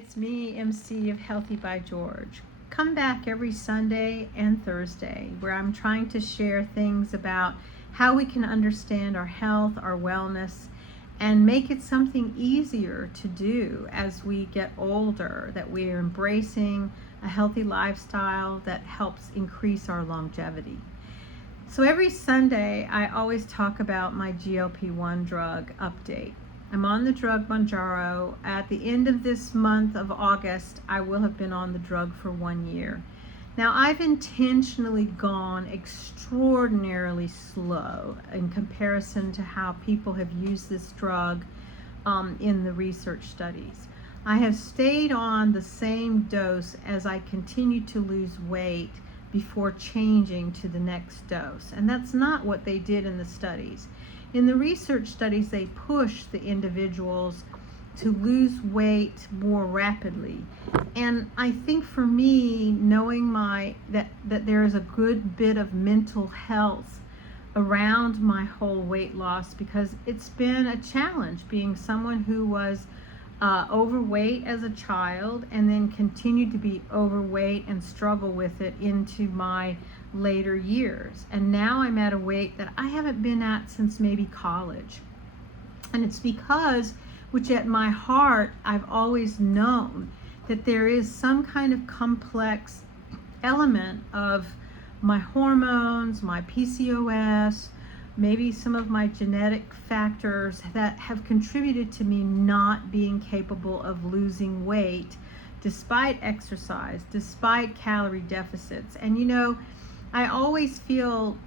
it's me, MC of Healthy by George. Come back every Sunday and Thursday where I'm trying to share things about how we can understand our health, our wellness, and make it something easier to do as we get older, that we are embracing a healthy lifestyle that helps increase our longevity. So every Sunday, I always talk about my GLP-1 drug update. I'm on the drug Mounjaro. At the end of this month of August, I will have been on the drug for 1 year. Now, I've intentionally gone extraordinarily slow in comparison to how people have used this drug in the research studies. I have stayed on the same dose as I continue to lose weight before changing to the next dose. And that's not what they did in the studies. In the research studies, they push the individuals to lose weight more rapidly. And I think for me, knowing that there is a good bit of mental health around my whole weight loss, because it's been a challenge being someone who was overweight as a child and then continued to be overweight and struggle with it into my later years. And now I'm at a weight that I haven't been at since maybe college. And it's because, which at my heart, I've always known that there is some kind of complex element of my hormones, my PCOS, maybe some of my genetic factors that have contributed to me not being capable of losing weight despite exercise, despite calorie deficits. And I always feel,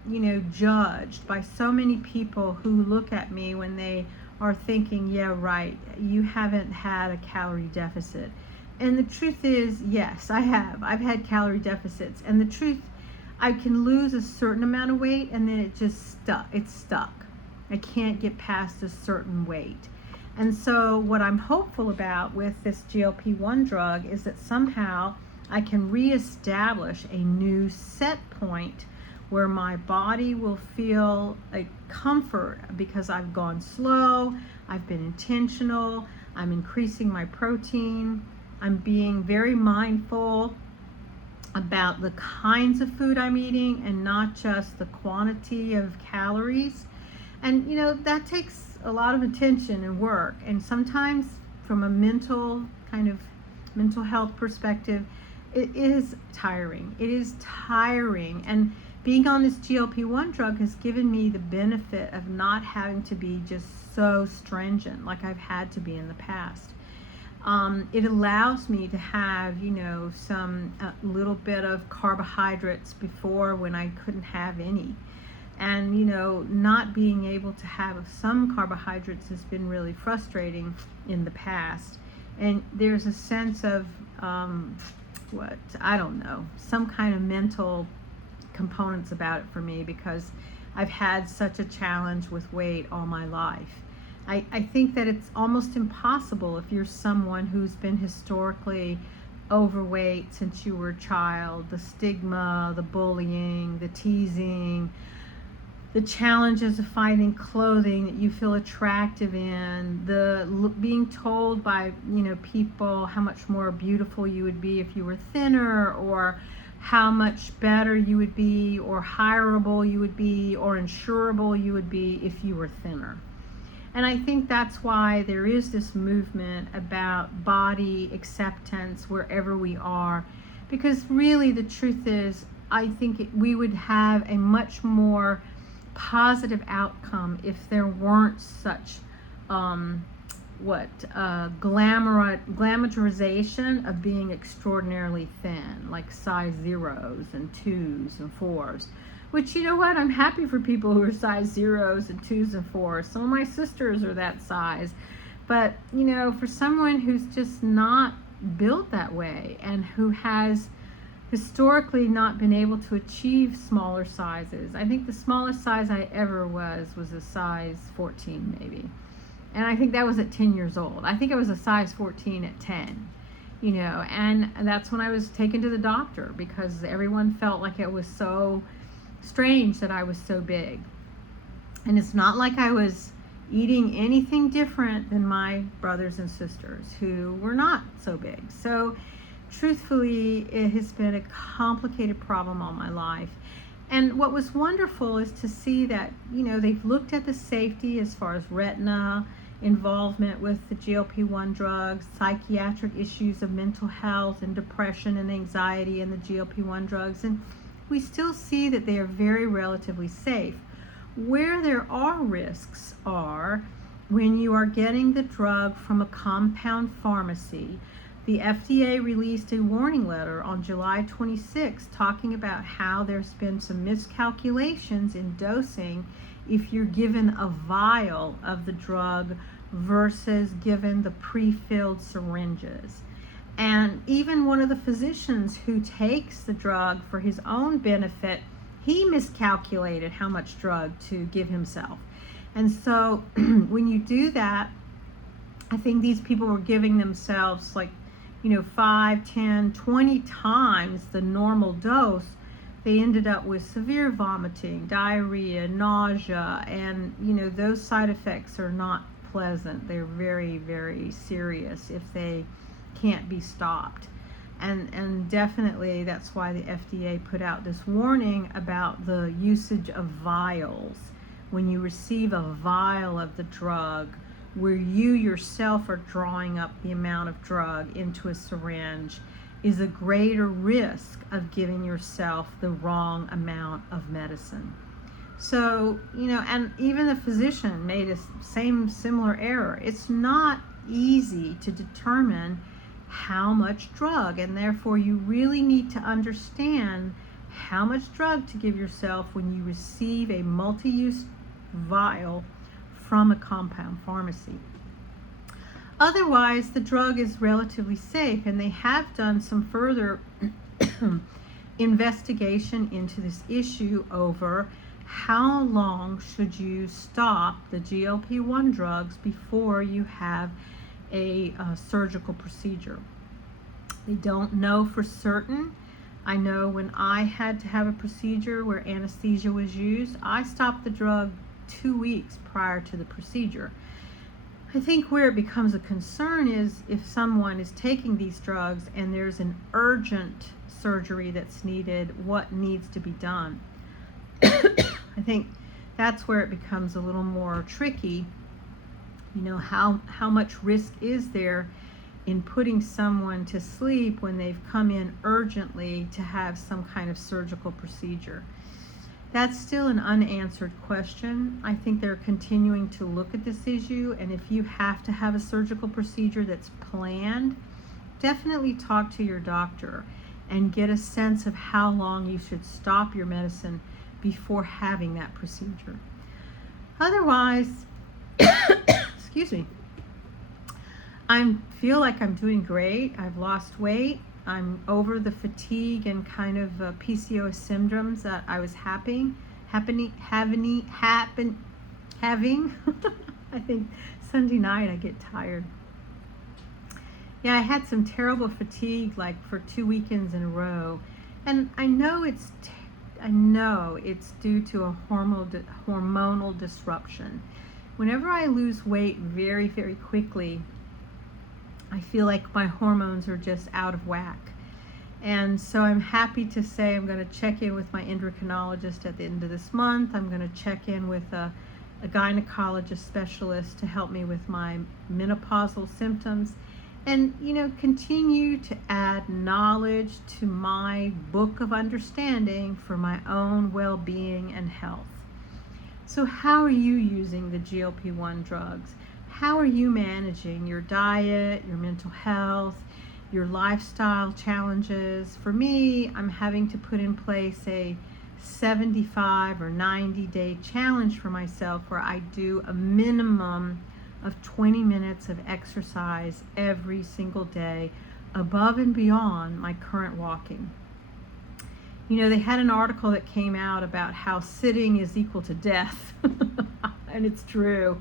judged by so many people who look at me when they are thinking, yeah, right, you haven't had a calorie deficit. And the truth is, yes, I have. I've had calorie deficits. And the truth, I can lose a certain amount of weight and then it's stuck. I can't get past a certain weight. And so what I'm hopeful about with this GLP-1 drug is that somehow I can reestablish a new set point where my body will feel a comfort because I've gone slow, I've been intentional, I'm increasing my protein, I'm being very mindful about the kinds of food I'm eating and not just the quantity of calories. And that takes a lot of attention and work, and sometimes from a mental health perspective, it is tiring. It is tiring. And being on this GLP-1 drug has given me the benefit of not having to be just so stringent like I've had to be in the past. It allows me to have, some little bit of carbohydrates before when I couldn't have any. And, not being able to have some carbohydrates has been really frustrating in the past. And there's a sense of, some kind of mental components about it for me because I've had such a challenge with weight all my life. I think that it's almost impossible if you're someone who's been historically overweight since you were a child. The stigma, the bullying, the teasing, the challenges of finding clothing that you feel attractive in, being told by people how much more beautiful you would be if you were thinner, or how much better you would be, or hireable you would be, or insurable you would be if you were thinner. And I think that's why there is this movement about body acceptance wherever we are, because really the truth is, I think we would have a much more positive outcome if there weren't such glamorization of being extraordinarily thin, like size 0s and 2s and 4s. Which, I'm happy for people who are size 0s and 2s and 4s. Some of my sisters are that size. But, for someone who's just not built that way and who has historically not been able to achieve smaller sizes. I think the smallest size I ever was a size 14 maybe. And I think that was at 10 years old. I think I was a size 14 at 10. And that's when I was taken to the doctor because everyone felt like it was so strange that I was so big. And it's not like I was eating anything different than my brothers and sisters who were not so big. So truthfully, it has been a complicated problem all my life. And what was wonderful is to see that, they've looked at the safety as far as retina, involvement with the GLP-1 drugs, psychiatric issues of mental health and depression and anxiety and the GLP-1 drugs. And we still see that they are very relatively safe. Where there are risks are when you are getting the drug from a compound pharmacy. The FDA released a warning letter on July 26 talking about how there's been some miscalculations in dosing if you're given a vial of the drug versus given the pre-filled syringes. And even one of the physicians who takes the drug for his own benefit, he miscalculated how much drug to give himself. And so when you do that, I think these people were giving themselves 5, 10, 20 times the normal dose. They ended up with severe vomiting, diarrhea, nausea, and those side effects are not pleasant. They're very, very serious if they can't be stopped. And definitely that's why the FDA put out this warning about the usage of vials. When you receive a vial of the drug, where you yourself are drawing up the amount of drug into a syringe, is a greater risk of giving yourself the wrong amount of medicine. So, and even the physician made a similar error. It's not easy to determine how much drug, and therefore you really need to understand how much drug to give yourself when you receive a multi-use vial from a compound pharmacy. Otherwise, the drug is relatively safe, and they have done some further investigation into this issue over how long should you stop the GLP-1 drugs before you have a surgical procedure. They don't know for certain. I know when I had to have a procedure where anesthesia was used, I stopped the drug 2 weeks prior to the procedure. I think where it becomes a concern is if someone is taking these drugs and there's an urgent surgery that's needed, what needs to be done. I think that's where it becomes a little more tricky. How much risk is there in putting someone to sleep when they've come in urgently to have some kind of surgical procedure? That's still an unanswered question. I think they're continuing to look at this issue, and if you have to have a surgical procedure that's planned, definitely talk to your doctor and get a sense of how long you should stop your medicine before having that procedure. Otherwise, excuse me, I feel like I'm doing great. I've lost weight. I'm over the fatigue and kind of PCOS symptoms that I was having. I think Sunday night I get tired. Yeah, I had some terrible fatigue for 2 weekends in a row, and I know it's due to a hormonal disruption. Whenever I lose weight very, very quickly, I feel like my hormones are just out of whack. And so I'm happy to say I'm going to check in with my endocrinologist at the end of this month. I'm going to check in with a gynecologist specialist to help me with my menopausal symptoms, and continue to add knowledge to my book of understanding for my own well-being and health. So how are you using the GLP-1 drugs? How are you managing your diet, your mental health, your lifestyle challenges? For me, I'm having to put in place a 75 or 90-day challenge for myself where I do a minimum of 20 minutes of exercise every single day, above and beyond my current walking. They had an article that came out about how sitting is equal to death, and it's true.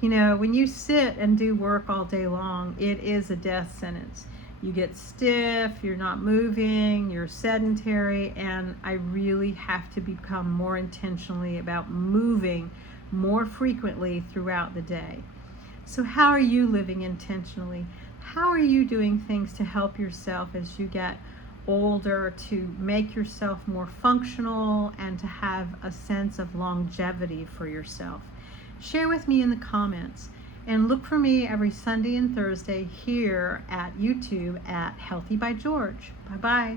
When you sit and do work all day long, it is a death sentence. You get stiff, you're not moving, you're sedentary, and I really have to become more intentionally about moving more frequently throughout the day. So how are you living intentionally? How are you doing things to help yourself as you get older, to make yourself more functional and to have a sense of longevity for yourself? Share with me in the comments, and look for me every Sunday and Thursday here at YouTube at Healthy by George. Bye-bye.